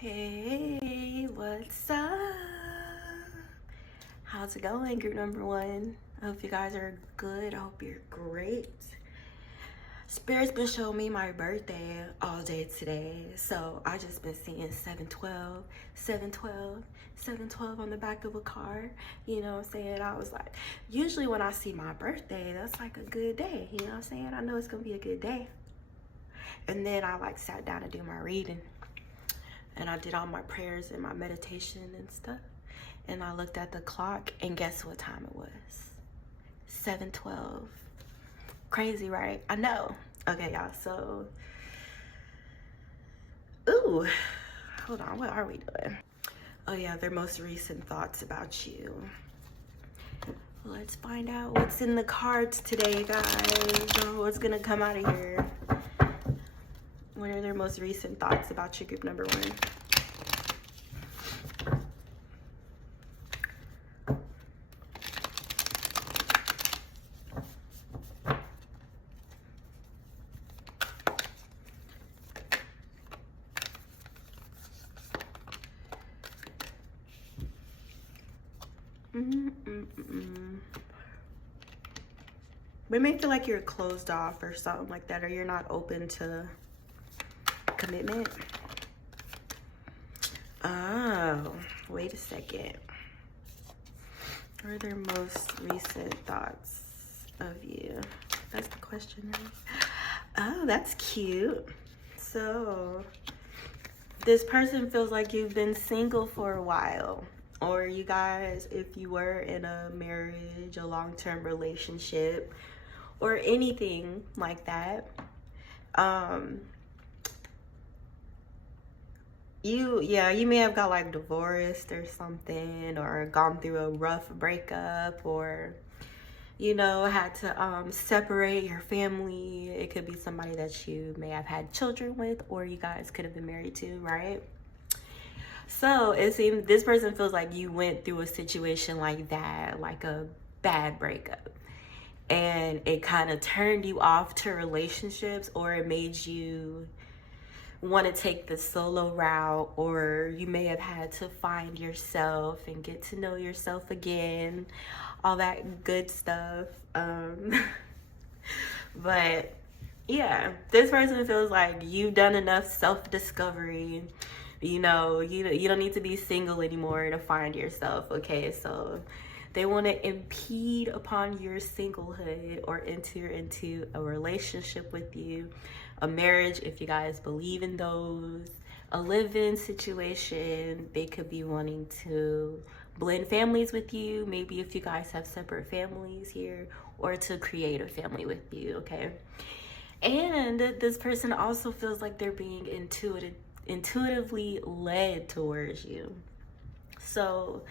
Hey, what's up? How's it going, group number one? I hope you guys are good. I hope you're great. Spirit's been showing me my birthday all day today. So I just been seeing 712, 712, 712 on the back of a car. You know what I'm saying? I was like, usually when I see my birthday, that's like a good day. You know what I'm saying? I know it's gonna be a good day. And then I like sat down to do my reading. And I did all my prayers and my meditation and stuff. And I looked at the clock and guess what time it was? 7:12. Crazy, right? I know. Okay, y'all, so ooh, hold on, what are we doing? Oh yeah, their most recent thoughts about you. Let's find out what's in the cards today, guys. What's gonna come out of here? What are their most recent thoughts about your group number one? It may feel like you're closed off or something like that, or you're not open to commitment. Oh, wait a second. What are their most recent thoughts of you? That's the question, right? Oh, that's cute. So, this person feels like you've been single for a while. Or you guys, if you were in a marriage, a long-term relationship, or anything like that, you may have got like divorced or something, or gone through a rough breakup, or you know, had to separate your family. It could be somebody that you may have had children with, or you guys could have been married to, right? So it seems this person feels like you went through a situation like that, like a bad breakup, and it kind of turned you off to relationships, or it made you want to take the solo route, or you may have had to find yourself and get to know yourself again, all that good stuff. But yeah, this person feels like you've done enough self-discovery. You know, you don't need to be single anymore to find yourself, okay? So they want to impede upon your singlehood or enter into a relationship with you, a marriage if you guys believe in those, a live-in situation. They could be wanting to blend families with you, maybe if you guys have separate families here, or to create a family with you, okay? And this person also feels like they're being intuitively led towards you. So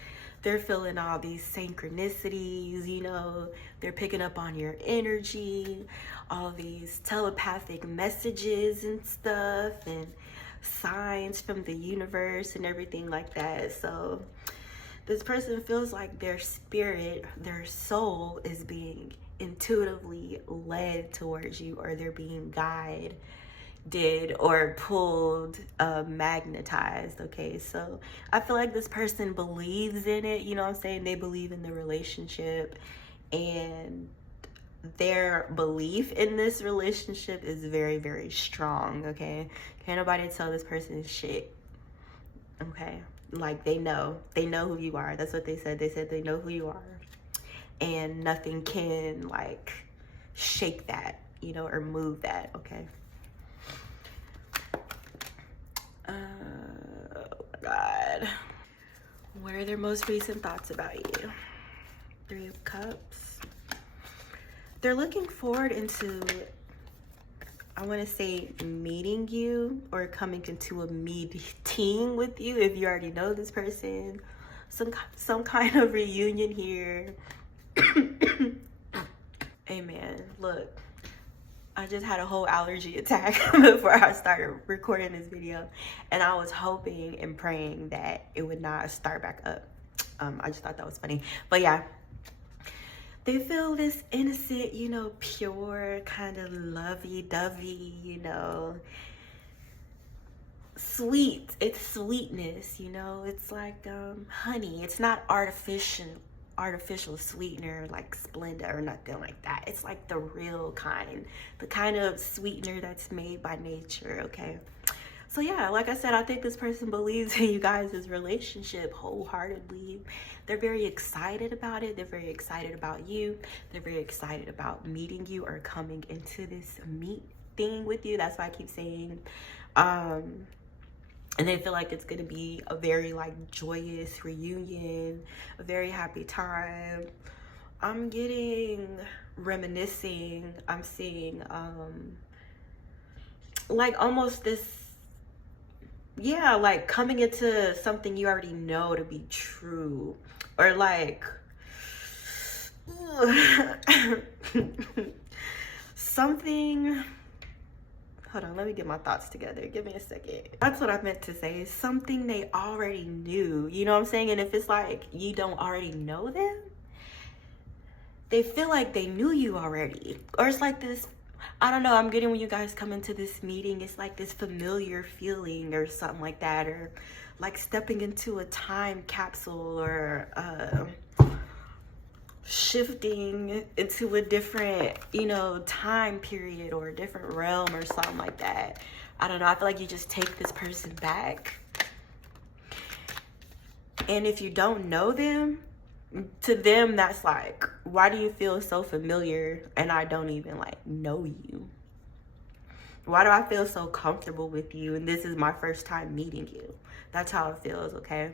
they're feeling all these synchronicities, you know, they're picking up on your energy, all these telepathic messages and stuff, and signs from the universe and everything like that. So this person feels like their spirit, their soul is being intuitively led towards you, or they're being guided or pulled, magnetized, okay? So I feel like this person believes in it, you know what I'm saying? They believe in the relationship, and their belief in this relationship is very, very strong, okay? Can't nobody tell this person shit, okay? Like, they know who you are. That's what they said. They said they know who you are, and nothing can like shake that, you know, or move that, okay? Oh my God. What are their most recent thoughts about you? 3 of Cups. They're looking forward into, I want to say, meeting you, or coming into a meeting with you if you already know this person. Some kind of reunion here. Amen. Look, I just had a whole allergy attack before I started recording this video, and I was hoping and praying that it would not start back up. I just thought that was funny. But yeah, they feel this innocent, you know, pure, kind of lovey-dovey, you know, sweet. It's sweetness, you know. It's like honey. It's not artificial sweetener like Splenda or nothing like that. It's like the real kind, the kind of sweetener that's made by nature. Okay, so yeah, like I said, I think this person believes in you guys' relationship wholeheartedly. They're very excited about it. They're very excited about you. They're very excited about meeting you or coming into this meet thing with you. That's why I keep saying and they feel like it's gonna be a very like joyous reunion, a very happy time. I'm getting reminiscing. I'm seeing like almost this, yeah, like coming into something you already know to be true, or like something. Hold on, let me get my thoughts together. Give me a second. That's what I meant to say. Something they already knew. You know what I'm saying? And if it's like you don't already know them, they feel like they knew you already. Or it's like this, I don't know, I'm getting when you guys come into this meeting, it's like this familiar feeling or something like that. Or like stepping into a time capsule, or shifting into a different, you know, time period or a different realm or something like that. I don't know. I feel like you just take this person back. And if you don't know them, to them, that's like, why do you feel so familiar and I don't even like know you? Why do I feel so comfortable with you and this is my first time meeting you? That's how it feels, okay?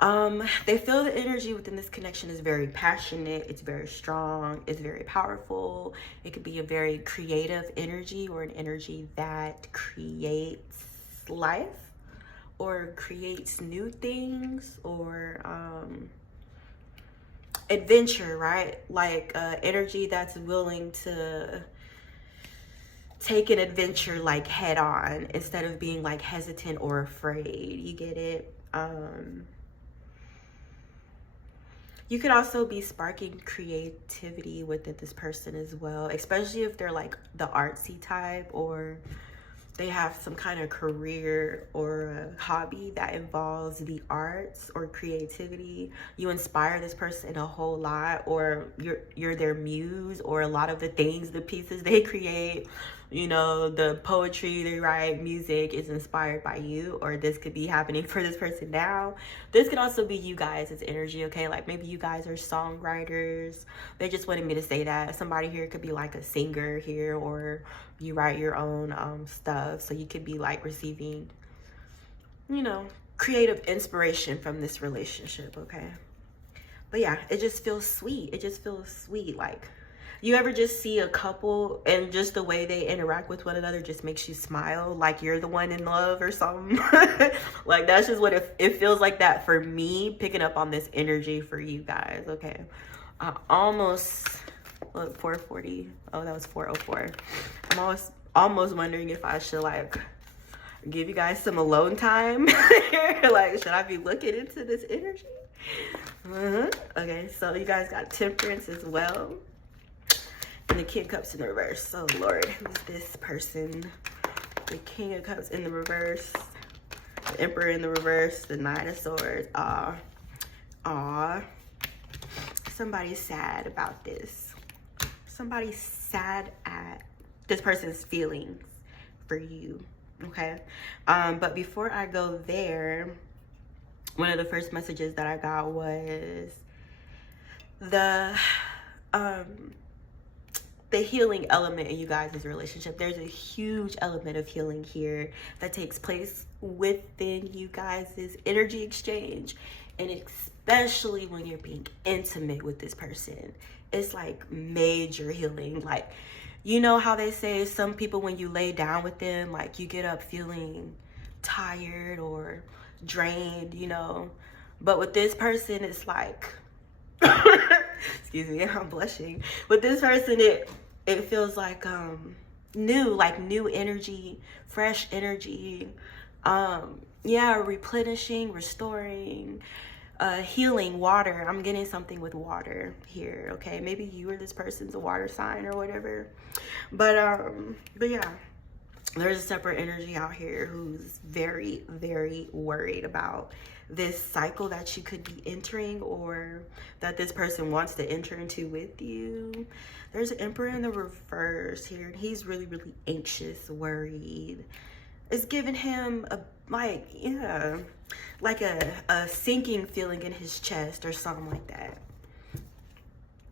They feel the energy within this connection is very passionate, it's very strong, it's very powerful. It could be a very creative energy, or an energy that creates life or creates new things, or adventure, right? Like energy that's willing to take an adventure like head on instead of being like hesitant or afraid. You get it? You could also be sparking creativity within this person as well, especially if they're like the artsy type, or they have some kind of career or a hobby that involves the arts or creativity. You inspire this person a whole lot, or you're their muse, or a lot of the things, the pieces they create, you know, the poetry they write, music is inspired by you. Or this could be happening for this person now. This could also be you guys' energy, okay? Like maybe you guys are songwriters. They just wanted me to say that. Somebody here could be like a singer here, or you write your own stuff. So you could be like receiving, you know, creative inspiration from this relationship, okay? But yeah, it just feels sweet. It just feels sweet. Like, you ever just see a couple and just the way they interact with one another just makes you smile, like you're the one in love or something? Like, that's just what it feels like that for me, picking up on this energy for you guys, okay? I almost, look, 440. Oh, that was 404. I'm almost wondering if I should like give you guys some alone time. Like, should I be looking into this energy? Okay, so you guys got Temperance as well. And the King of Cups in the reverse. Oh Lord, who's this person? The King of Cups in the reverse, the Emperor in the reverse, the Nine of Swords. Aw. Somebody's sad about this. Somebody's sad at this person's feelings for you, okay? But before I go there, one of the first messages that I got was the healing element in you guys' relationship. There's a huge element of healing here that takes place within you guys' energy exchange, and especially when you're being intimate with this person. It's like major healing. Like, you know how they say some people, when you lay down with them, like you get up feeling tired or drained, you know? But with this person, it's like excuse me, I'm blushing. With this person, it feels like new energy, fresh energy. Yeah, replenishing, restoring, healing, water. I'm getting something with water here, okay? Maybe you or this person's a water sign or whatever. But yeah, There's a separate energy out here who's very, very worried about this cycle that you could be entering, or that this person wants to enter into with you. There's an Emperor in the reverse here, and he's really, really anxious, worried. It's giving him a, like, yeah, like a sinking feeling in his chest or something like that.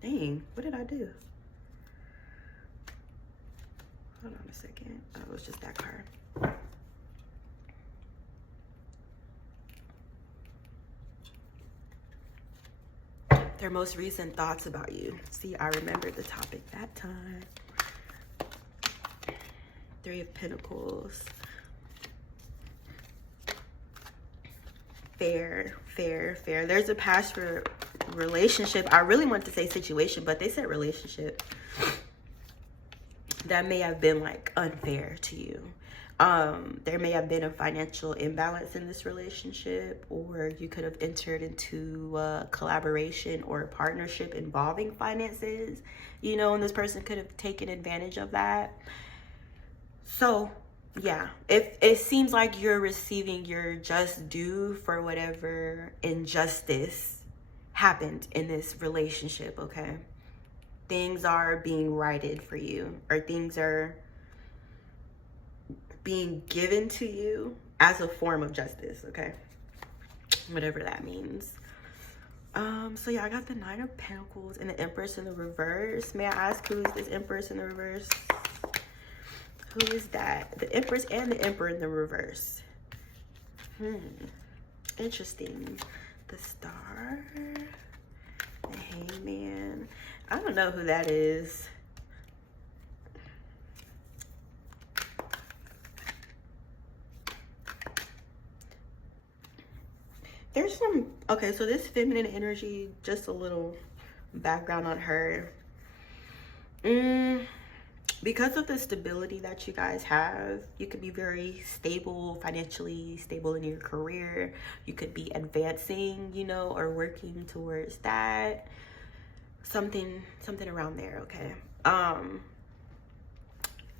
Dang, what did I do? Hold on a second. Oh, it was just that card. Their most recent thoughts about you. See, I remembered the topic that time. Three of Pentacles. Fair. There's a past relationship. I really want to say situation, but they said relationship. That may have been like unfair to you. There may have been a financial imbalance in this relationship, or you could have entered into a collaboration or a partnership involving finances, you know, and this person could have taken advantage of that. So yeah, if it seems like you're receiving your just due for whatever injustice happened in this relationship, okay? Things are being righted for you, or things are being given to you as a form of justice, okay? Whatever that means. So yeah, I got the Nine of Pentacles and the Empress in the reverse. May I ask, who is this Empress in the reverse? Who is that? The Empress and the Emperor in the reverse. Interesting. The Star, the Hangman. I don't know who that is. There's some, okay, so this feminine energy, just a little background on her. Because of the stability that you guys have, you could be very stable, financially stable in your career. You could be advancing, you know, or working towards that. Something around there, okay?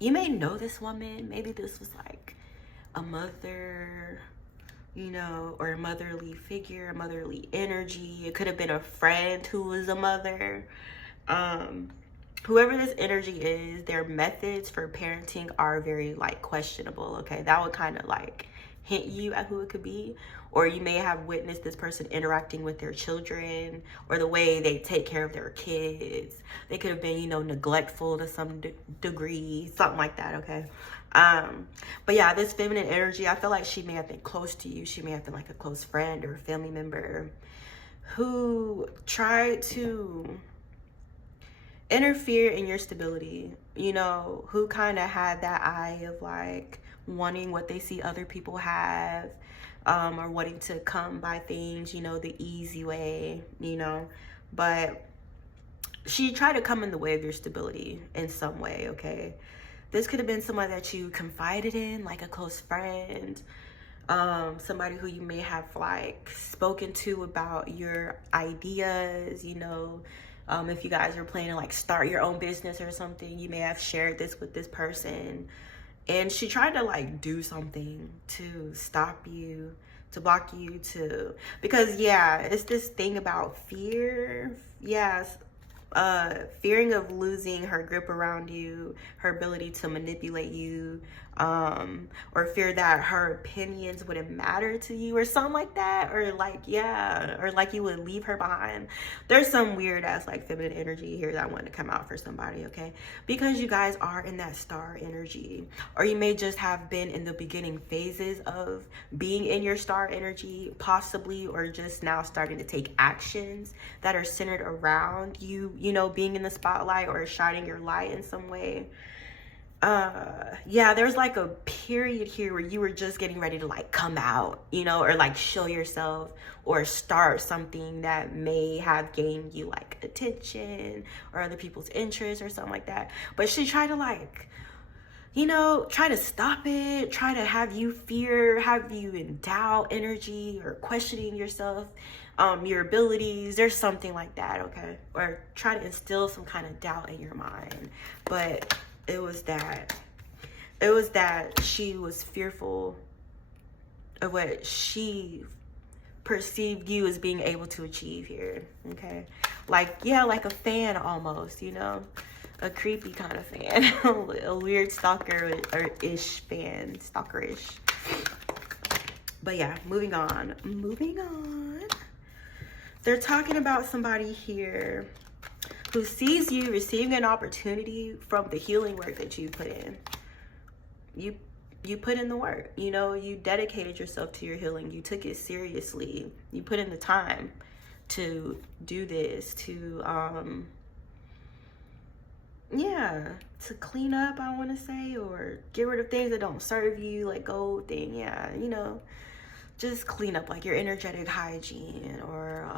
You may know this woman. Maybe this was like a mother, you know, or a motherly figure, a motherly energy. It could have been a friend who was a mother. Whoever this energy is, their methods for parenting are very like questionable, okay? That would kind of like hint you at who it could be. Or you may have witnessed this person interacting with their children, or the way they take care of their kids. They could have been, you know, neglectful to some degree, something like that, okay? But yeah, this feminine energy, I feel like she may have been close to you. She may have been like a close friend or a family member who tried to interfere in your stability, you know, who kind of had that eye of like wanting what they see other people have, or wanting to come by things, you know, the easy way, you know. But she tried to come in the way of your stability in some way, okay? This could have been someone that you confided in, like a close friend, somebody who you may have like spoken to about your ideas, you know. If you guys are planning to like start your own business or something, you may have shared this with this person, and she tried to like do something to stop you, to block you, to, because yeah, it's this thing about fear. Yes. Fearing of losing her grip around you, her ability to manipulate you, or fear that her opinions wouldn't matter to you or something like that, or like, yeah, or like you would leave her behind. There's some weird ass like feminine energy here that I want to come out for somebody, okay? Because you guys are in that star energy, or you may just have been in the beginning phases of being in your star energy, possibly, or just now starting to take actions that are centered around you, you know, being in the spotlight or shining your light in some way. Yeah, there's like a period here where you were just getting ready to like come out, you know, or like show yourself or start something that may have gained you like attention or other people's interest or something like that. But she tried to like, you know, try to stop it, try to have you fear, have you in doubt energy, or questioning yourself, your abilities. There's something like that, okay? Or try to instill some kind of doubt in your mind. But it was that. It was that she was fearful of what she perceived you as being able to achieve here. Okay, like, yeah, like a fan almost, you know, a creepy kind of fan. A weird stalker-ish fan, stalkerish. But yeah, moving on. They're talking about somebody here who sees you receiving an opportunity from the healing work that you put in. You put in the work, you know, you dedicated yourself to your healing. You took it seriously. You put in the time to do this, to yeah, to clean up, I want to say, or get rid of things that don't serve you, like old thing. Yeah, you know, just clean up like your energetic hygiene, or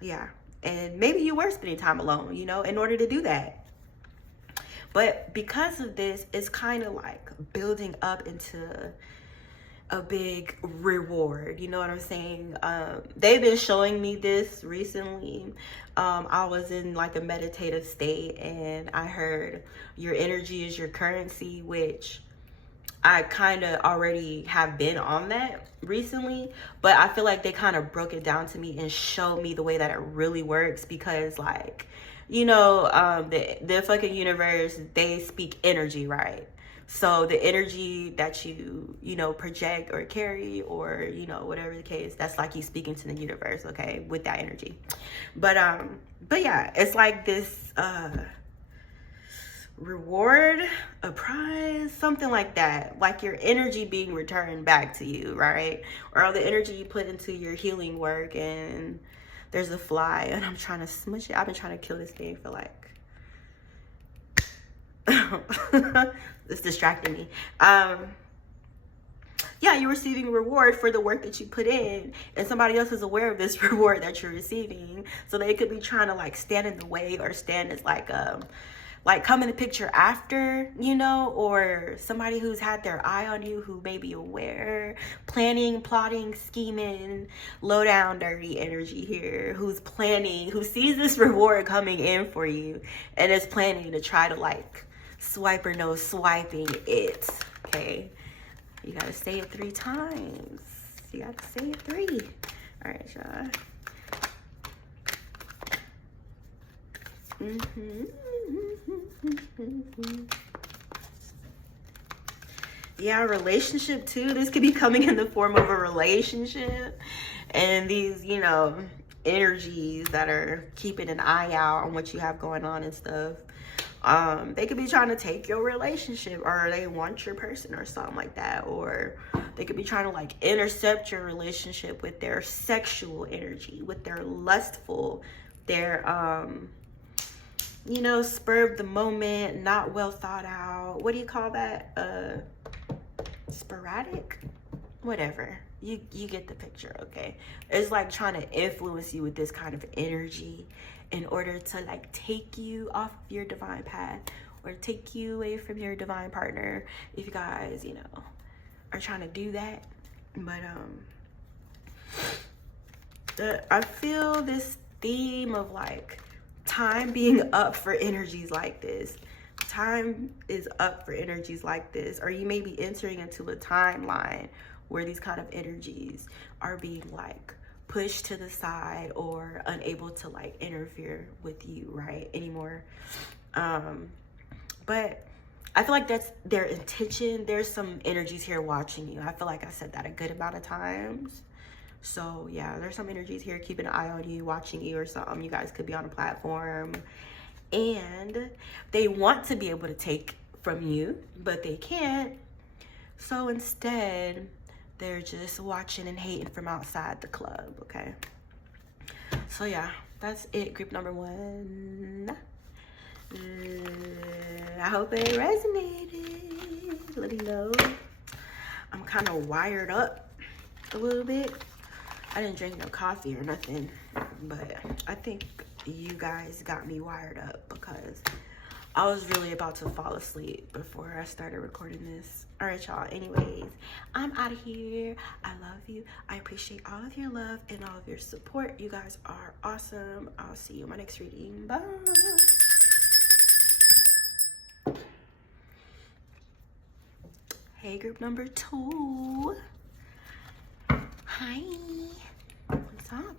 yeah. And maybe you were spending time alone, you know, in order to do that. But because of this, it's kind of like building up into a big reward. You know what I'm saying? They've been showing me this recently. I was in like a meditative state, and I heard your energy is your currency, which I kind of already have been on that recently, but I feel like they kind of broke it down to me and showed me the way that it really works, because like, you know, the fucking universe, they speak energy, right? So the energy that you know, project or carry, or, you know, whatever the case, that's like you speaking to the universe, okay, with that energy. But yeah, it's like this reward, a prize, something like that, like your energy being returned back to you, right? Or all the energy you put into your healing work. And there's a fly, and I'm trying to smush it. I've been trying to kill this thing for like it's distracting me. Yeah, you're receiving reward for the work that you put in, and somebody else is aware of this reward that you're receiving, so they could be trying to like stand in the way, or stand as like come in the picture after, you know, or somebody who's had their eye on you, who may be aware, planning, plotting, scheming, low down dirty energy here, who's planning, who sees this reward coming in for you, and is planning to try to like swipe or no swiping it. Okay, you gotta say it 3 times. You gotta say it 3. All right, y'all. Yeah, relationship too. This could be coming in the form of a relationship, and these, you know, energies that are keeping an eye out on what you have going on and stuff. They could be trying to take your relationship, or they want your person, or something like that. Or they could be trying to like intercept your relationship with their sexual energy, with their lustful, their you know, spur of the moment, not well thought out. What do you call that? Sporadic? Whatever. You get the picture, okay? It's like trying to influence you with this kind of energy in order to like take you off of your divine path, or take you away from your divine partner, if you guys, you know, are trying to do that. But I feel this theme of like time being up for energies like this. Time is up for energies like this. Or you may be entering into a timeline where these kind of energies are being like pushed to the side, or unable to like interfere with you, right, anymore. But I feel like that's their intention. There's some energies here watching you. I feel like I said that a good amount of times. So yeah, there's some energies here keeping an eye on you, watching you, or something. You guys could be on a platform, and they want to be able to take from you, but they can't. So instead, they're just watching and hating from outside the club, okay? So yeah, that's it, group number 1. I hope it resonated. Let me know. I'm kind of wired up a little bit. I didn't drink no coffee or nothing, but I think you guys got me wired up, because I was really about to fall asleep before I started recording this. All right, y'all. Anyways, I'm out of here. I love you. I appreciate all of your love and all of your support. You guys are awesome. I'll see you in my next reading. Bye. Hey, group number 2. Hi. What's up?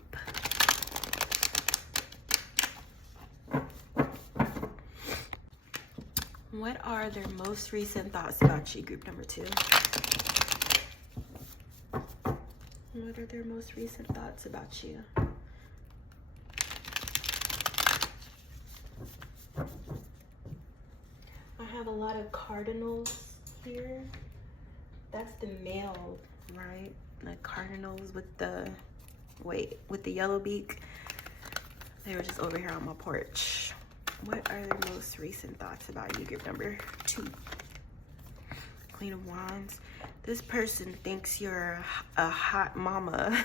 What are their most recent thoughts about you, group number 2? What are their most recent thoughts about you? I have a lot of cardinals here. That's the male, right? Like cardinals with the, with the yellow beak. They were just over here on my porch. What are their most recent thoughts about you, group number 2? Queen of Wands. This person thinks you're a hot mama.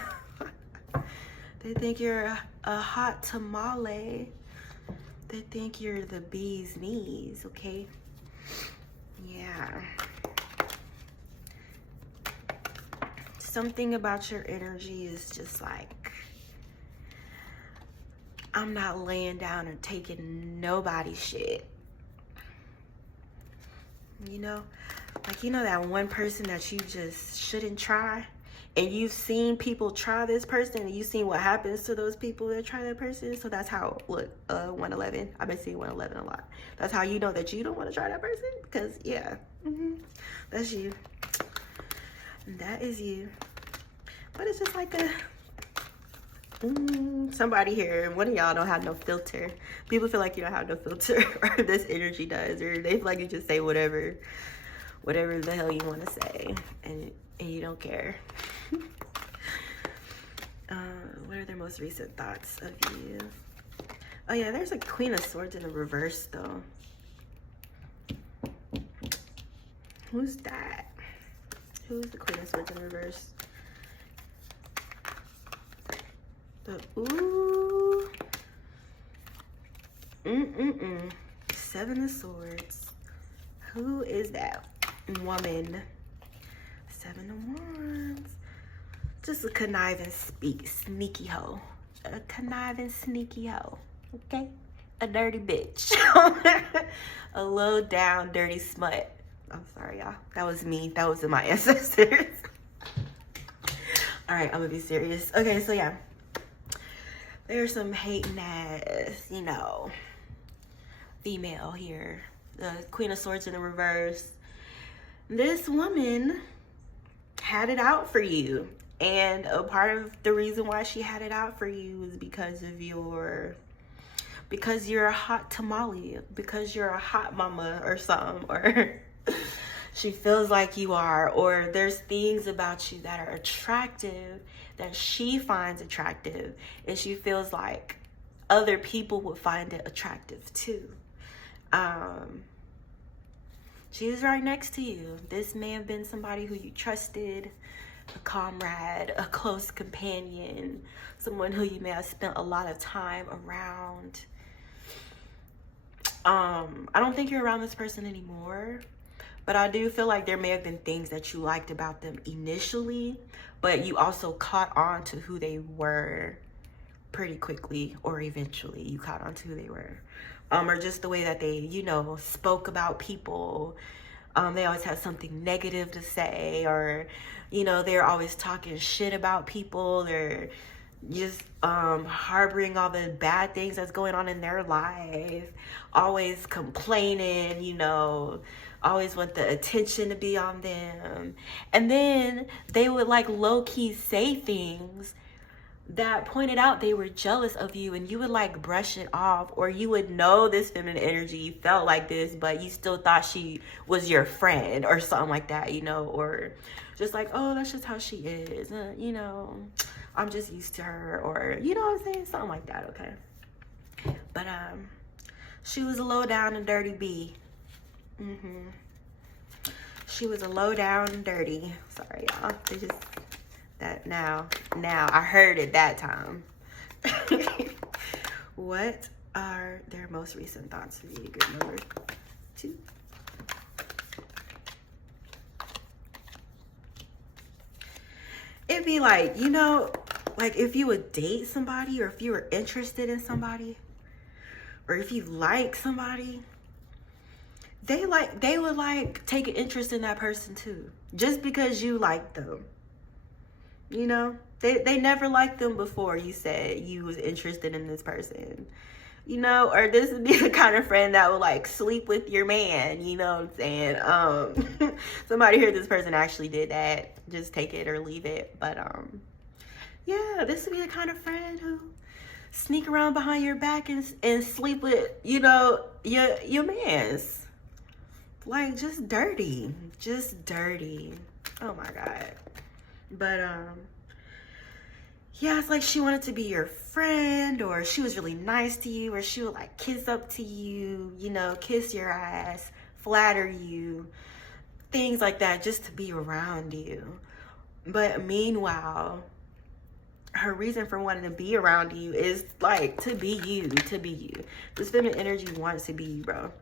They think you're a hot tamale. They think you're the bee's knees, okay? Yeah. Something about your energy is just like, I'm not laying down and taking nobody's shit. You know? Like, you know that one person that you just shouldn't try? And you've seen people try this person, and you've seen what happens to those people that try that person. So that's how, look, 111. I've been seeing 111 a lot. That's how you know that you don't want to try that person. Because, yeah, that's you. That is you. But it's just like a, somebody here, one of y'all don't have no filter. People feel like you don't have no filter, or this energy does, or they feel like you just say whatever the hell you want to say, and you don't care. What are their most recent thoughts of you? Oh yeah, there's a Queen of Swords in the reverse though. Who's that? Who's the Queen of Swords in the reverse? Ooh. Seven of Swords. Who is that woman? 7 of Wands. Just a conniving, sneaky hoe. A conniving, sneaky hoe. Okay? A dirty bitch. A low down, dirty smut. I'm sorry, y'all. That was me. That was my ancestors. All right, I'm gonna be serious. Okay, so yeah. There's some hating ass, you know, female here. The Queen of Swords in the reverse. This woman had it out for you. And a part of the reason why she had it out for you is because you're a hot tamale, because you're a hot mama or something, or she feels like you are, or there's things about you that are attractive that she finds attractive, and she feels like other people would find it attractive too. She's right next to you. This may have been somebody who you trusted, a comrade, a close companion, someone who you may have spent a lot of time around. I don't think you're around this person anymore, but I do feel like there may have been things that you liked about them initially, but you also caught on to who they were pretty quickly, or eventually you caught on to who they were. Or just the way that they, you know, spoke about people. They always had something negative to say, or, you know, they're always talking shit about people. They're just harboring all the bad things that's going on in their life, always complaining, you know, always want the attention to be on them. And then they would like low-key say things that pointed out they were jealous of you, and you would like brush it off, or you would know this feminine energy felt like this, but you still thought she was your friend or something like that, you know, or just like, oh, that's just how she is, you know, I'm just used to her, or, you know what I'm saying, something like that. Okay, but she was a low down and dirty bee. She was a low down and dirty. Sorry, y'all. They just that now I heard it that time. What are their most recent thoughts of you? Good number 2. It'd be like, you know, like if you would date somebody, or if you were interested in somebody, or if you like somebody, they would like take an interest in that person too, just because you like them. You know, they never liked them before you said you was interested in this person. You know, or this would be the kind of friend that would like sleep with your man, you know what I'm saying? Somebody heard this person actually did that. Just take it or leave it. But yeah, this would be the kind of friend who sneak around behind your back and sleep with, you know, your mans. Like, just dirty. Just dirty. Oh my God. But yeah, it's like she wanted to be your friend, or she was really nice to you, or she would like kiss up to you, you know, kiss your ass, flatter you, things like that, just to be around you. But meanwhile, her reason for wanting to be around you is like to be you, to be you. This feminine energy wants to be you, bro.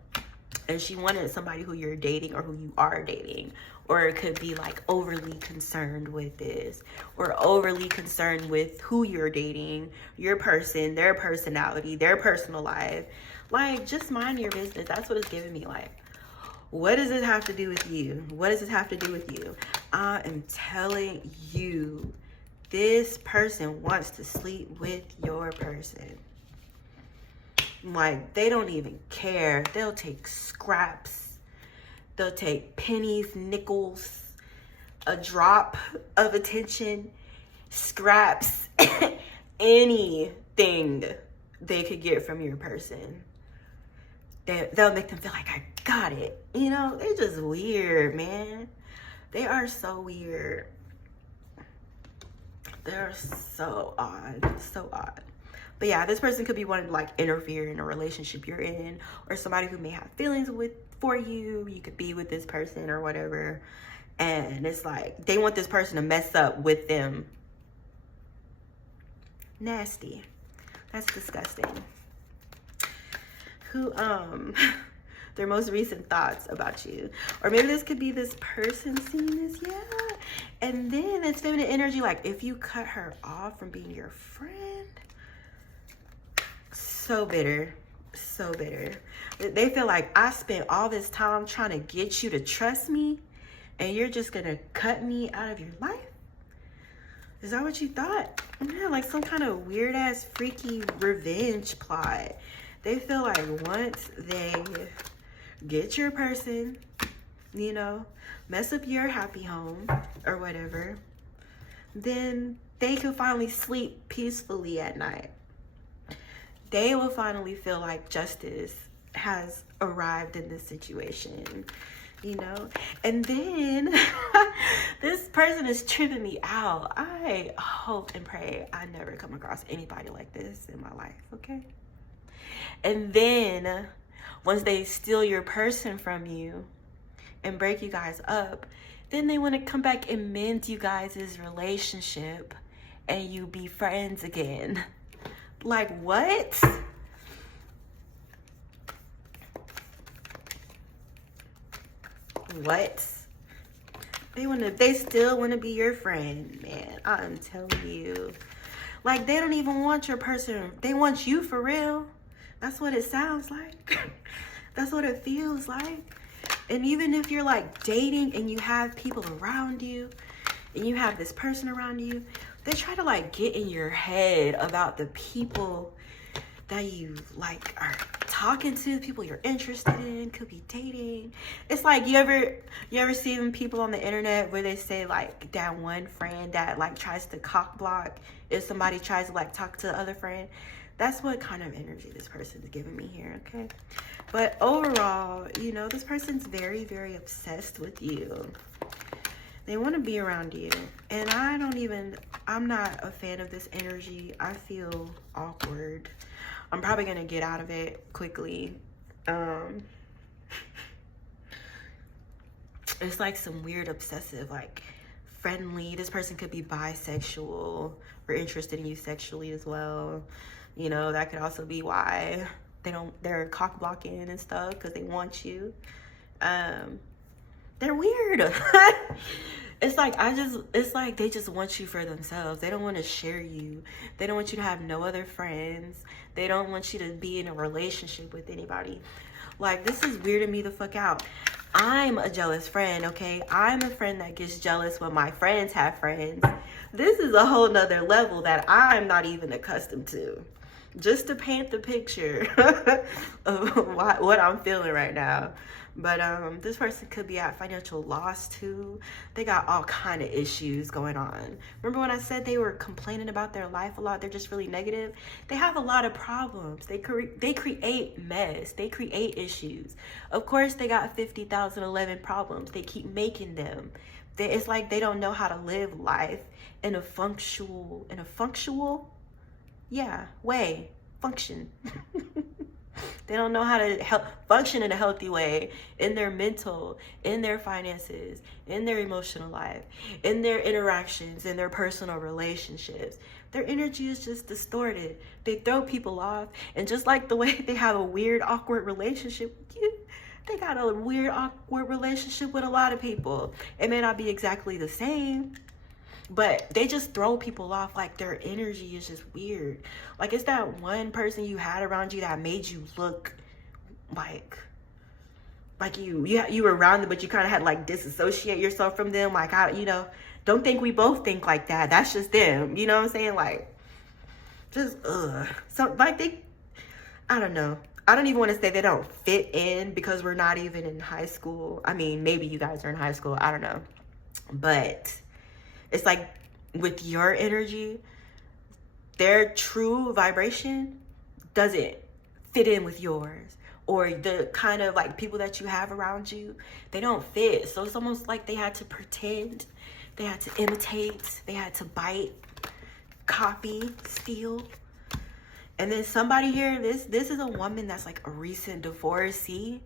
And she wanted somebody who you're dating or who you are dating. Or it could be like overly concerned with this, or overly concerned with who you're dating, your person, their personality, their personal life. Like, just mind your business. That's what it's giving me. Like, what does it have to do with you? What does it have to do with you? I am telling you, this person wants to sleep with your person. Like, they don't even care. They'll take scraps. They'll take pennies, nickels, a drop of attention, scraps, anything they could get from your person. They'll make them feel like, I got it. You know, they're just weird, man. They are so weird. They're so odd, so odd. But yeah, this person could be wanting to like interfere in a relationship you're in, or somebody who may have feelings for you. You could be with this person or whatever, and it's like they want this person to mess up with them. Nasty. That's disgusting. Who their most recent thoughts about you, or maybe this could be this person seeing this, yeah. And then it's feminine energy, like if you cut her off from being your friend. So bitter, so bitter. They feel like I spent all this time trying to get you to trust me, and you're just gonna cut me out of your life? Is that what you thought? Yeah, like some kind of weird ass freaky revenge plot. They feel like once they get your person, you know, mess up your happy home or whatever, then they can finally sleep peacefully at night. They will finally feel like justice has arrived in this situation, you know? And then this person is tripping me out. I hope and pray I never come across anybody like this in my life, okay? And then once they steal your person from you and break you guys up, then they want to come back and mend you guys' relationship and you be friends again. Like, what? What? They still want to be your friend, man. I'm telling you. Like, they don't even want your person. They want you for real. That's what it sounds like. That's what it feels like. And even if you're like dating and you have people around you and you have this person around you, they try to like get in your head about the people that you like are talking to, people you're interested in, could be dating. It's like, you ever see them people on the internet where they say like that one friend that like tries to cock block if somebody tries to like talk to the other friend? That's what kind of energy this person is giving me here, okay? But overall, you know, this person's very, very obsessed with you. They want to be around you. And I'm not a fan of this energy. I feel awkward. I'm probably going to get out of it quickly. It's like some weird obsessive, like friendly. This person could be bisexual or interested in you sexually as well. You know, that could also be why they're cock blocking and stuff, because they want you. They're weird. It's like they just want you for themselves. They don't want to share you. They don't want you to have no other friends. They don't want you to be in a relationship with anybody. Like, this is weirding me the fuck out. I'm a jealous friend, okay? I'm a friend that gets jealous when my friends have friends. This is a whole nother level that I'm not even accustomed to. Just to paint the picture of what I'm feeling right now. But this person could be at financial loss too. They got all kind of issues going on. Remember when I said they were complaining about their life a lot? They're just really negative. They have a lot of problems. They create mess. They create issues. Of course, they got 50,011 problems. They keep making them. It's like they don't know how to live life in a functional way. Function. They don't know how to function in a healthy way in their mental, in their finances, in their emotional life, in their interactions, in their personal relationships. Their energy is just distorted. They throw people off. And just like the way they have a weird, awkward relationship with you, they got a weird, awkward relationship with a lot of people. It may not be exactly the same, but they just throw people off. Like, their energy is just weird. Like, it's that one person you had around you that made you look like you were around them, but you kind of had like disassociate yourself from them. Like, don't think we both think like that. That's just them. You know what I'm saying? Like, just so like I don't know. I don't even want to say they don't fit in because we're not even in high school. I mean, maybe you guys are in high school. I don't know, but it's like with your energy, their true vibration doesn't fit in with yours, or the kind of like people that you have around you, they don't fit. So it's almost like they had to pretend, they had to imitate, they had to bite, copy, steal. And then somebody here, this is a woman that's like a recent divorcee.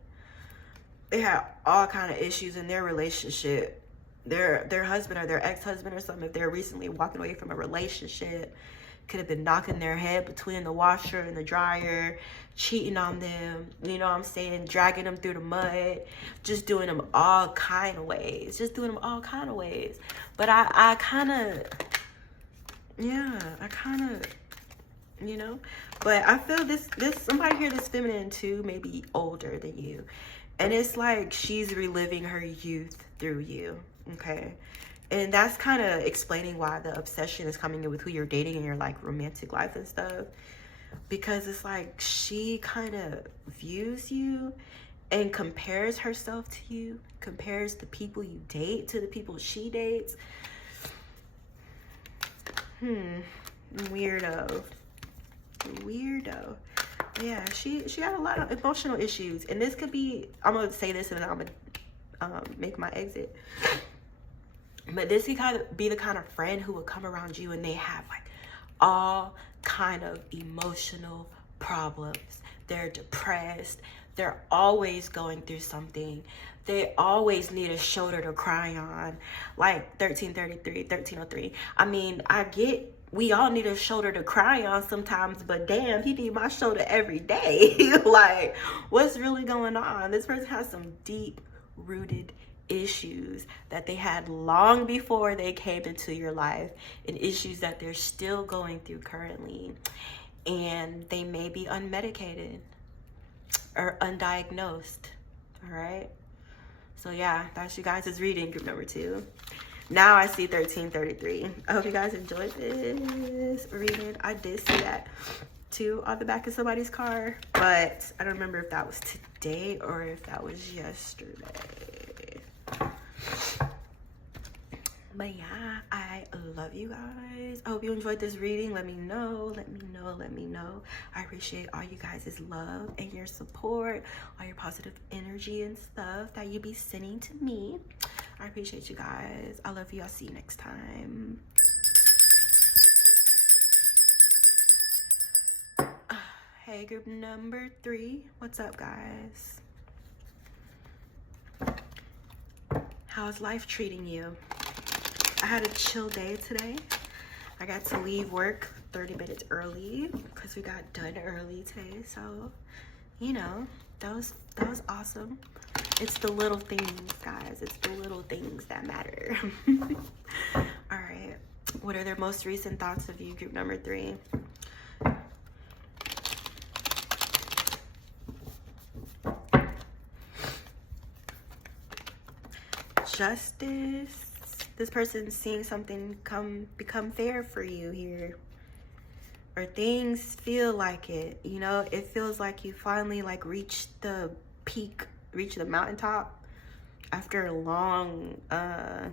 They had all kind of issues in their relationship. Their husband or their ex-husband or something, if they're recently walking away from a relationship, could have been knocking their head between the washer and the dryer, cheating on them, you know what I'm saying, dragging them through the mud, just doing them all kind of ways, But I kind of, you know, but I feel this somebody here that's feminine too, maybe older than you, and it's like she's reliving her youth through you. Okay, and that's kind of explaining why the obsession is coming in with who you're dating in your like romantic life and stuff, because it's like she kind of views you and compares herself to you, compares the people you date to the people she dates. Weirdo. Yeah, she had a lot of emotional issues, and this could be, I'm gonna say this and then I'm gonna make my exit. But this could kind of be the kind of friend who would come around you and they have like all kind of emotional problems. They're depressed. They're always going through something. They always need a shoulder to cry on. Like 1303. I mean, I get we all need a shoulder to cry on sometimes, but damn, he need my shoulder every day. Like, what's really going on? This person has some deep rooted issues that they had long before they came into your life, and issues that they're still going through currently, and they may be unmedicated or undiagnosed. All right, so yeah, that's you guys' reading, group number 2. Now I see 1333. I hope you guys enjoyed this reading. I did see that too on the back of somebody's car, but I don't remember if that was today or if that was yesterday. But yeah, I love you guys. I hope you enjoyed this reading. Let me know. I appreciate all you guys' love and your support, all your positive energy and stuff that you be sending to me. I appreciate you guys. I love you. I'll see you next time. Hey, group number 3. What's up, guys? How's life treating you? I had a chill day today. I got to leave work 30 minutes early because we got done early today. So, you know, that was awesome. It's the little things, guys. It's the little things that matter. All right. What are their most recent thoughts of you, group number 3? Justice. This person's seeing something become fair for you here. Or things feel like it, you know, it feels like you finally like reached the peak, reached the mountaintop after a long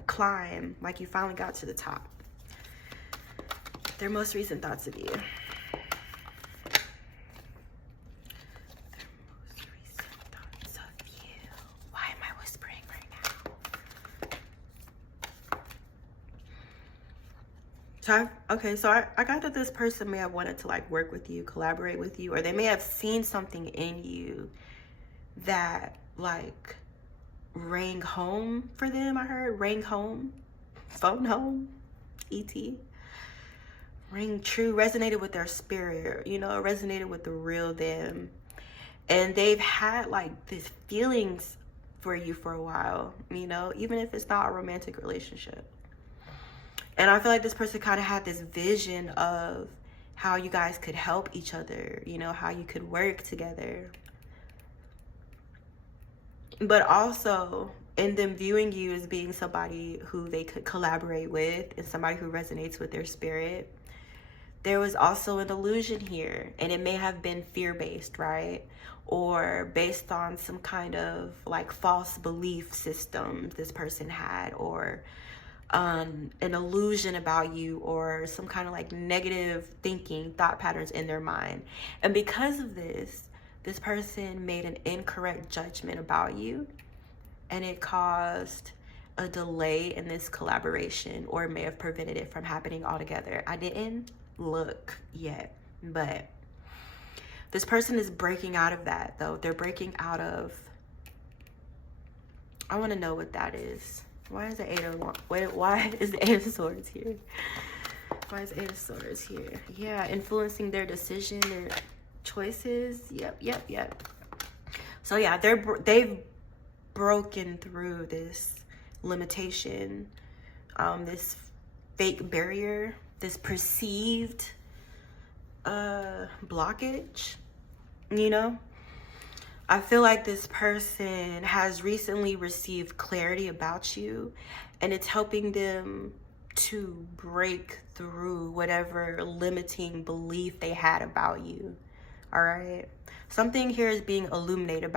climb, like you finally got to the top. Their most recent thoughts of you. Their most recent thoughts of you. Why am I whispering right now? So I got that this person may have wanted to like work with you, collaborate with you, or they may have seen something in you that like rang home for them. I heard rang home, phone home, ET. Ring true, resonated with their spirit, you know, resonated with the real them. And they've had like these feelings for you for a while, you know, even if it's not a romantic relationship. And I feel like this person kind of had this vision of how you guys could help each other, you know, how you could work together. But also in them viewing you as being somebody who they could collaborate with and somebody who resonates with their spirit, there was also an illusion here, and it may have been fear-based, right? Or based on some kind of like false belief system this person had, or an illusion about you, or some kind of like negative thinking, thought patterns in their mind. And because of this person made an incorrect judgment about you, and it caused a delay in this collaboration, or may have prevented it from happening altogether. I didn't look yet, but this person is breaking out of that though. They're breaking out of, I want to know what that is. Why is the why is the Eight of Swords here? Why is the Eight of Swords here? Yeah, influencing their decision, their choices. Yep. So yeah, they've broken through this limitation, this fake barrier, this perceived blockage, you know. I feel like this person has recently received clarity about you, and it's helping them to break through whatever limiting belief they had about you. All right, something here is being illuminated.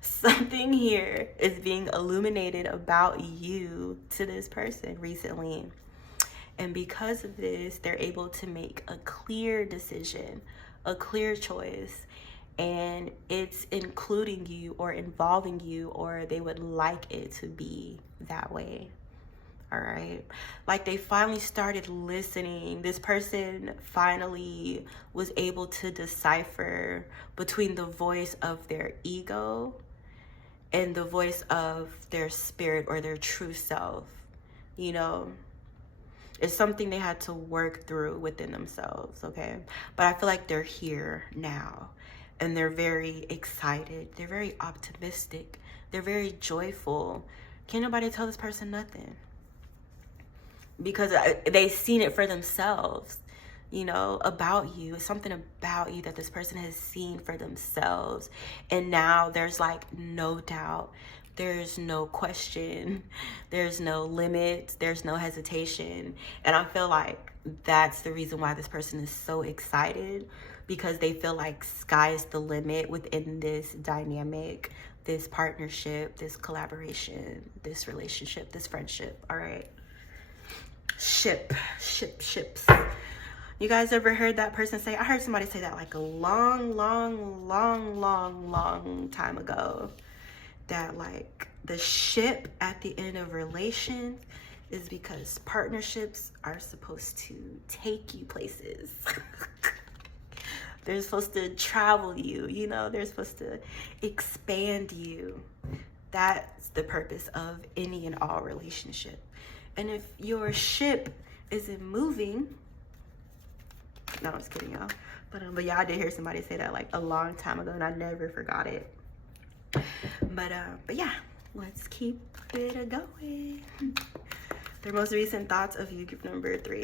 Something here is being illuminated about you to this person recently. And because of this, they're able to make a clear decision, a clear choice, and it's including you or involving you, or they would like it to be that way. All right, like they finally started listening. This person finally was able to decipher between the voice of their ego and the voice of their spirit or their true self. You know, it's something they had to work through within themselves, okay? But I feel like they're here now, and they're very excited. They're very optimistic. They're very joyful. Can't nobody tell this person nothing, because they've seen it for themselves, you know, about you. It's something about you that this person has seen for themselves. And now there's like no doubt. There's no question. There's no limit. There's no hesitation. And I feel like that's the reason why this person is so excited, because they feel like sky is the limit within this dynamic, this partnership, this collaboration, this relationship, this friendship. All right. Ships. You guys ever heard that person say, I heard somebody say that like a long time ago, that like the ship at the end of relations is because partnerships are supposed to take you places. They're supposed to travel you, you know, they're supposed to expand you. That's the purpose of any and all relationship. And if your ship isn't moving, no, I'm just kidding, y'all. But yeah, I did hear somebody say that like a long time ago, and I never forgot it. But yeah, let's keep it going. Their most recent thoughts of you, group number 3.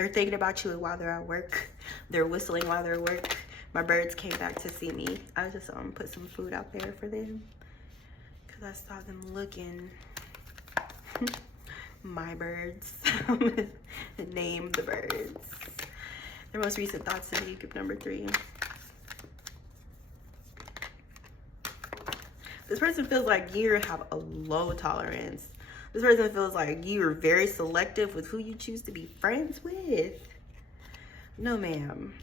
They're thinking about you while they're at work. They're whistling while they're at work. My birds came back to see me. I just put some food out there for them because I saw them looking. My birds. Name the birds. Their most recent thoughts of you, group number 3. This person feels like you have a low tolerance. This person feels like you are very selective with who you choose to be friends with. No, ma'am.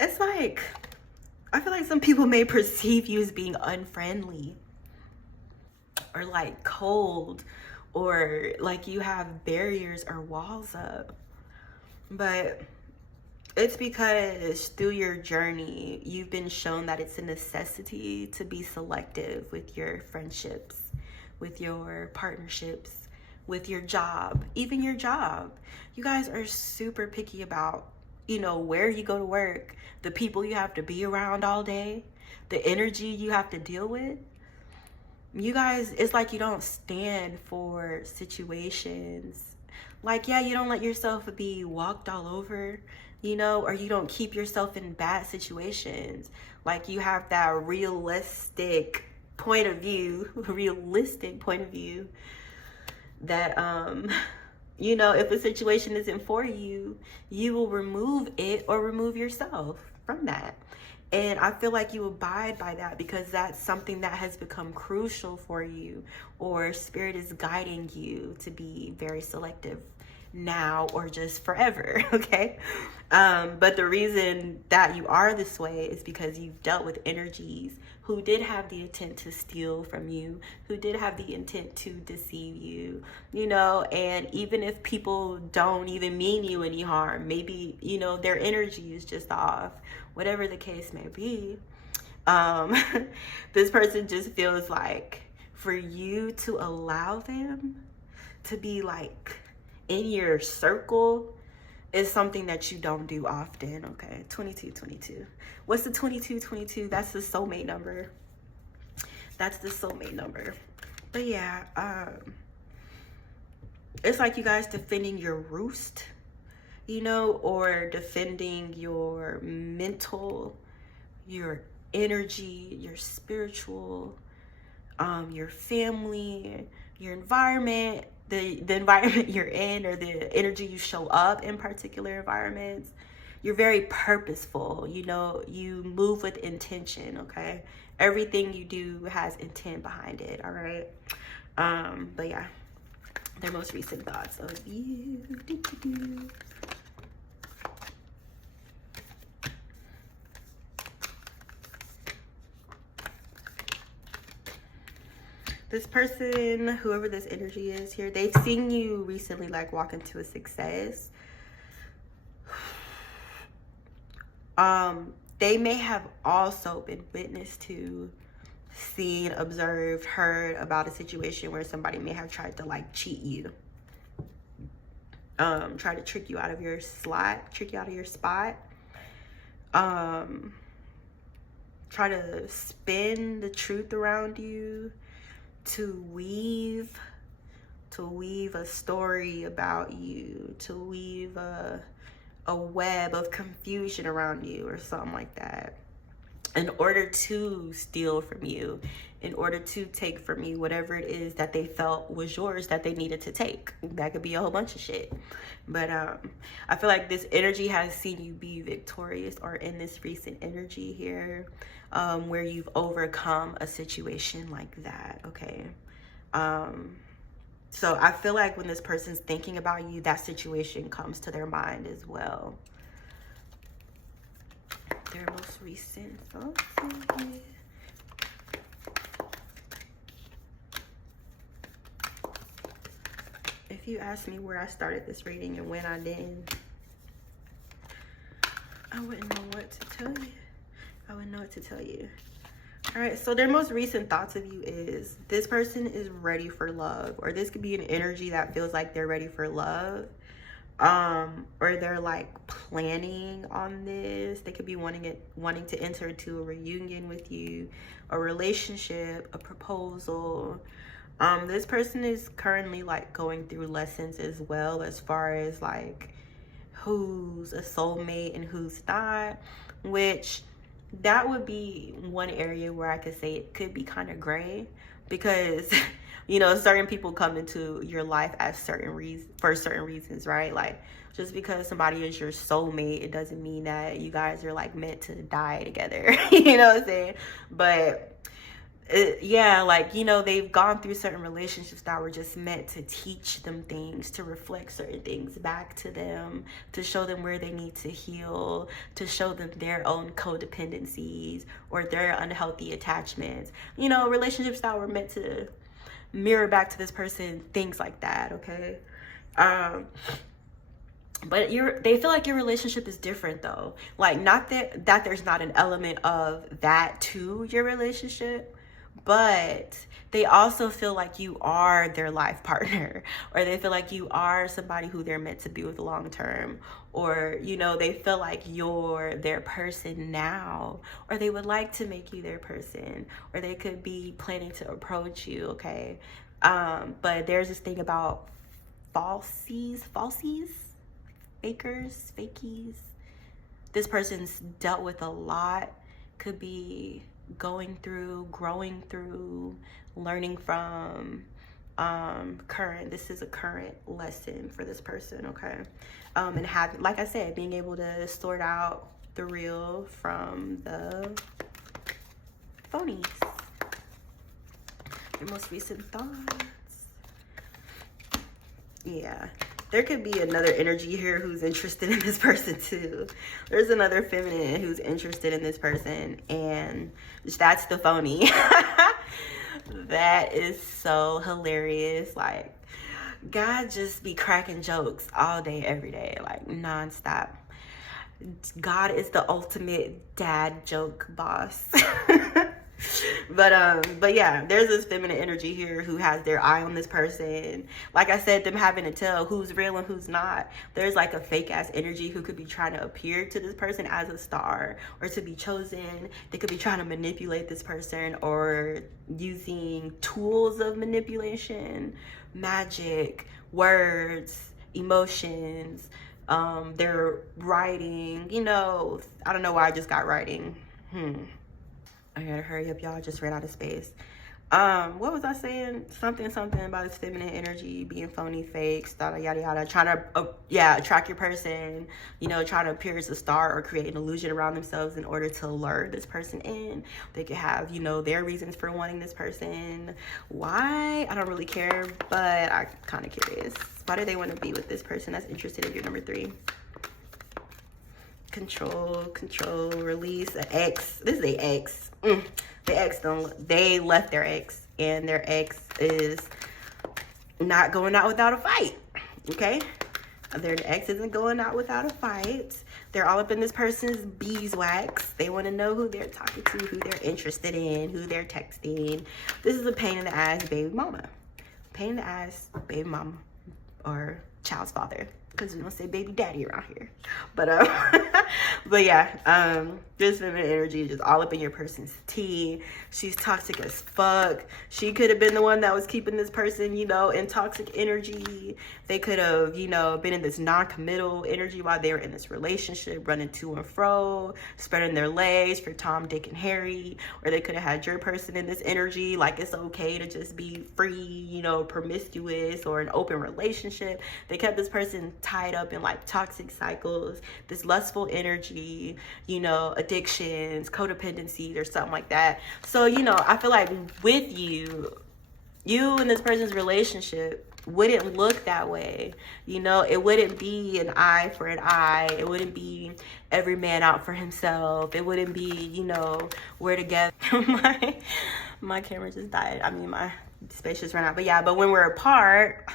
It's like, I feel like some people may perceive you as being unfriendly or like cold, or like you have barriers or walls up. But it's because through your journey, you've been shown that it's a necessity to be selective with your friendships, with your partnerships, with your job, even your job. You guys are super picky about, you know, where you go to work, the people you have to be around all day, the energy you have to deal with. You guys, it's like you don't stand for situations. Like, yeah, you don't let yourself be walked all over, you know, or you don't keep yourself in bad situations. Like, you have that realistic point of view that, you know, if a situation isn't for you, you will remove it or remove yourself from that. And I feel like you abide by that because that's something that has become crucial for you, or spirit is guiding you to be very selective now or just forever, okay? But the reason that you are this way is because you've dealt with energies who did have the intent to steal from you, who did have the intent to deceive you, you know, and even if people don't even mean you any harm, maybe, you know, their energy is just off, whatever the case may be. This person just feels like for you to allow them to be like in your circle is something that you don't do often, okay? 2222. What's the 2222? That's the soulmate number. That's the soulmate number. But yeah, it's like you guys defending your roost, you know, or defending your mental, your energy, your spiritual, your family, your environment, the environment you're in, or the energy you show up in particular environments. You're very purposeful, you know, you move with intention, okay? Everything you do has intent behind it, all right? But yeah, their most recent thoughts of you. This person, whoever this energy is here, they've seen you recently like walk into a success. They may have also been witness to, seen, observed, heard about a situation where somebody may have tried to like cheat you. Try to trick you out of your slot, trick you out of your spot. Try to spin the truth around you, to weave a story about you, to weave a web of confusion around you or something like that, in order to steal from you, in order to take from you whatever it is that they felt was yours that they needed to take. That could be a whole bunch of shit. But I feel like this energy has seen you be victorious, or in this recent energy here, where you've overcome a situation like that, okay? So I feel like when this person's thinking about you, that situation comes to their mind as well. Their most recent thoughts. If you ask me where I started this reading and when I didn't, I wouldn't know what to tell you. I wouldn't know what to tell you. All right, so their most recent thoughts of you is this person is ready for love, or this could be an energy that feels like they're ready for love, or they're like planning on this. They could be wanting to enter into a reunion with you, a relationship, a proposal, This person is currently like going through lessons as well, as far as like who's a soulmate and who's not, which that would be one area where I could say it could be kind of gray, because you know, certain people come into your life as certain reasons, for certain reasons, right? Like, just because somebody is your soulmate, it doesn't mean that you guys are like meant to die together. You know what I'm saying? But yeah, like, you know, they've gone through certain relationships that were just meant to teach them things, to reflect certain things back to them, to show them where they need to heal, to show them their own codependencies or their unhealthy attachments. You know, relationships that were meant to mirror back to this person, things like that, okay? But they feel like your relationship is different though. Like, not that there's not an element of that to your relationship, but they also feel like you are their life partner, or they feel like you are somebody who they're meant to be with long term, or, you know, they feel like you're their person now, or they would like to make you their person, or they could be planning to approach you, okay? But there's this thing about falsies, fakers, fakies. This person's dealt with a lot, could be going through, growing through, learning from this is a current lesson for this person, okay? And have, like I said, being able to sort out the real from the phonies. There must be some thoughts. Yeah. There could be another energy here who's interested in this person too. There's another feminine who's interested in this person, and that's the phony. That is so hilarious. Like, God just be cracking jokes all day, every day, like nonstop. God is the ultimate dad joke boss. But yeah, there's this feminine energy here who has their eye on this person. Like I said, them having to tell who's real and who's not. There's like a fake ass energy who could be trying to appear to this person as a star or to be chosen. They could be trying to manipulate this person or using tools of manipulation, magic, words, emotions. They're writing, you know, I don't know why I just got writing. I gotta hurry up, y'all. I just ran out of space. What was I saying? Something about this feminine energy being phony, fake, yada yada yada. Trying to attract your person, you know, trying to appear as a star or create an illusion around themselves in order to lure this person in. They could have, you know, their reasons for wanting this person. Why? I don't really care, but I'm kind of curious. Why do they want to be with this person that's interested in your number 3? Control, release, an ex. This is the ex. They left their ex, and their ex is not going out without a fight, okay? Their ex isn't going out without a fight. They're all up in this person's beeswax. They want to know who they're talking to, who they're interested in, who they're texting. This is a pain in the ass baby mama. Pain in the ass baby mama or child's father, because we don't say baby daddy around here. But yeah, this feminine energy is just all up in your person's tea. She's toxic as fuck. She could have been the one that was keeping this person, you know, in toxic energy. They could have, you know, been in this non-committal energy while they were in this relationship, running to and fro, spreading their legs for Tom, Dick, and Harry. Or they could have had your person in this energy, like it's okay to just be free, you know, promiscuous or an open relationship. They kept this person tied up in like toxic cycles, this lustful energy, you know, addictions, codependencies, or something like that. So, you know, I feel like with you and this person's relationship wouldn't look that way. You know, it wouldn't be an eye for an eye. It wouldn't be every man out for himself. It wouldn't be, you know, we're together. my camera just died. I mean, my space just ran out. But yeah, but when we're apart,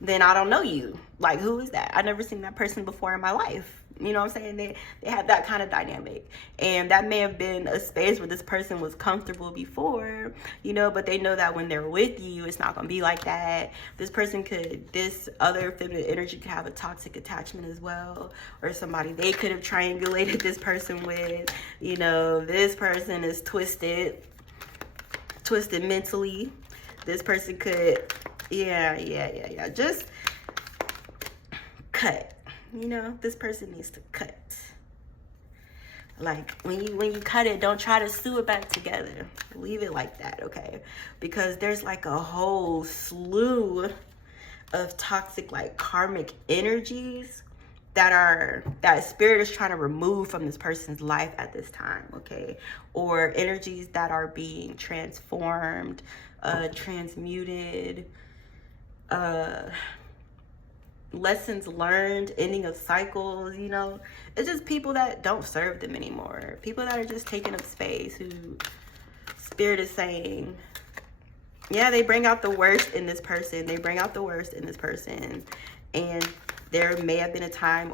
then I don't know you. Like, who is that? I've never seen that person before in my life. You know what I'm saying? They have that kind of dynamic. And that may have been a space where this person was comfortable before, you know, but they know that when they're with you, it's not going to be like that. This other feminine energy could have a toxic attachment as well. Or somebody they could have triangulated this person with. You know, this person is twisted mentally. This person could, yeah. Just cut. You know, this person needs to cut. Like, when you cut it, don't try to sew it back together. Leave it like that, okay? Because there's like a whole slew of toxic, like, karmic energies that spirit is trying to remove from this person's life at this time, okay? Or energies that are being transformed, transmuted, lessons learned, ending of cycles, you know. It's just people that don't serve them anymore. People that are just taking up space, who spirit is saying, yeah, they bring out the worst in this person. They bring out the worst in this person. And there may have been a time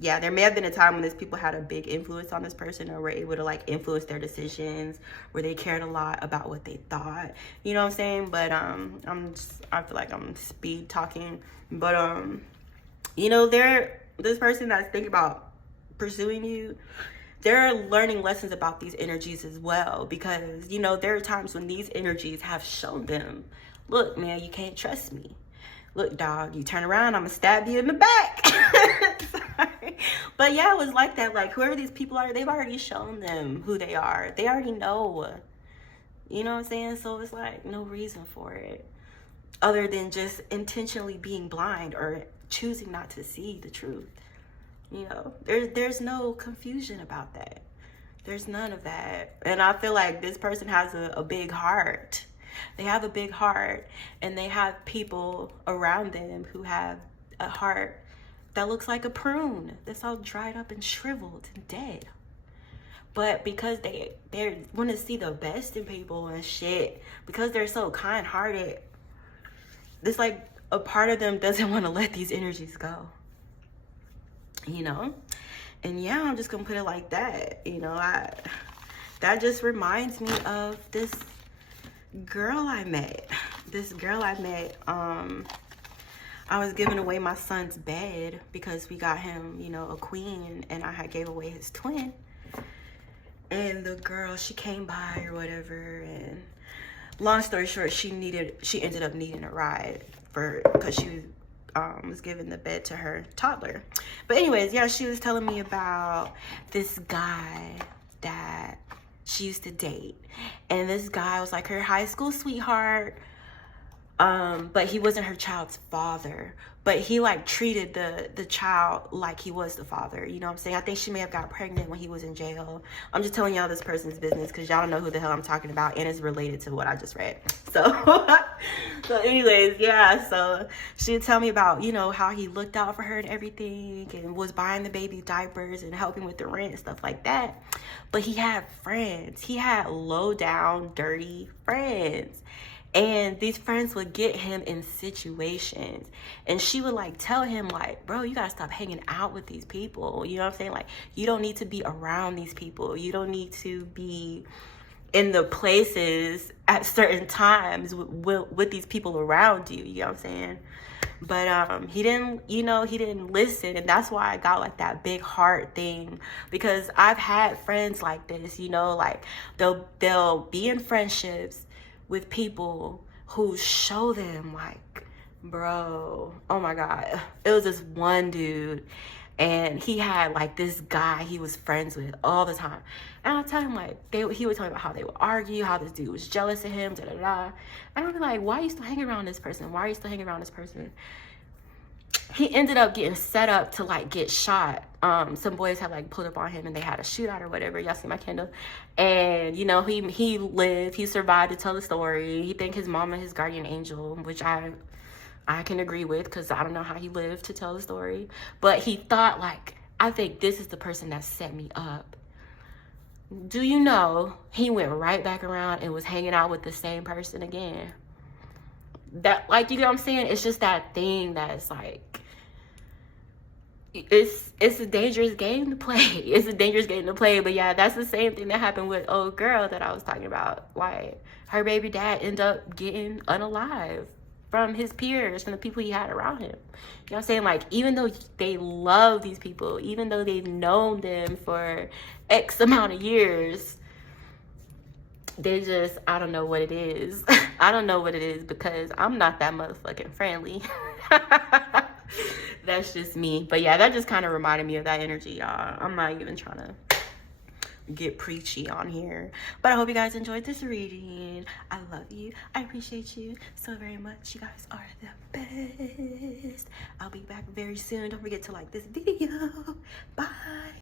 there may have been a time when these people had a big influence on this person, or were able to like influence their decisions, where they cared a lot about what they thought. You know what I'm saying? But I feel like I'm speed talking. But you know, this person that's thinking about pursuing you, they're learning lessons about these energies as well, because, you know, there are times when these energies have shown them, look, man, you can't trust me. Look, dog, you turn around, I'm gonna stab you in the back. Sorry. But yeah, it was like that. Like, whoever these people are, they've already shown them who they are. They already know. You know what I'm saying? So it's like no reason for it, other than just intentionally being blind or choosing not to see the truth. You know, there's no confusion about that. There's none of that. And I feel like this person has a big heart. They have a big heart, and they have people around them who have a heart that looks like a prune that's all dried up and shriveled and dead. But because they want to see the best in people and shit, because they're so kind-hearted, it's like a part of them doesn't want to let these energies go, you know? And yeah, I'm just gonna put it like that. You know, that just reminds me of this girl I met. I was giving away my son's bed because we got him, you know, a queen, and I had gave away his twin. And the girl, she came by or whatever, and long story short, she ended up needing a ride because she was giving the bed to her toddler. But anyways, yeah, she was telling me about this guy that she used to date, and this guy was like her high school sweetheart, but he wasn't her child's father, but he like treated the child like he was the father. You know what I'm saying? I think she may have got pregnant when he was in jail. I'm just telling y'all this person's business because y'all don't know who the hell I'm talking about, and it's related to what I just read. So so anyways, yeah, so she'd tell me about, you know, how he looked out for her and everything, and was buying the baby diapers and helping with the rent and stuff like that. But he had friends. He had low down, dirty friends. And these friends would get him in situations, and she would like tell him like, bro, you gotta stop hanging out with these people. You know what I'm saying? Like, you don't need to be around these people. You don't need to be in the places at certain times with these people around you. You know what I'm saying? But he didn't listen, and that's why I got like that big heart thing, because I've had friends like this, you know, like they'll be in friendships with people who show them like, bro, oh my God, it was this one dude, and he had like this guy he was friends with all the time, and I'll tell him like, he would tell me about how they would argue, how this dude was jealous of him, da da da, and I'd be like, why are you still hanging around this person? Why are you still hanging around this person? He ended up getting set up to like get shot. Some boys had like pulled up on him, and they had a shootout or whatever. Y'all see my Kindle? And you know, he survived to tell the story. He thanked his mama, his guardian angel, which I can agree with, because I don't know how he lived to tell the story. But he thought like, I think this is the person that set me up. Do you know he went right back around and was hanging out with the same person again? That, like, you know what I'm saying? It's just that thing that's like, it's a dangerous game to play. It's a dangerous game to play. But yeah, that's the same thing that happened with old girl that I was talking about. Like, her baby dad ended up getting unalive from his peers and the people he had around him. You know what I'm saying? Like, even though they love these people, even though they've known them for X amount of years, they just, I don't know what it is. I don't know what it is because I'm not that motherfucking friendly. That's just me. But yeah, that just kind of reminded me of that energy, y'all. I'm not even trying to get preachy on here, but I hope you guys enjoyed this reading. I love you. I appreciate you so very much. You guys are the best. I'll be back very soon. Don't forget to like this video. Bye.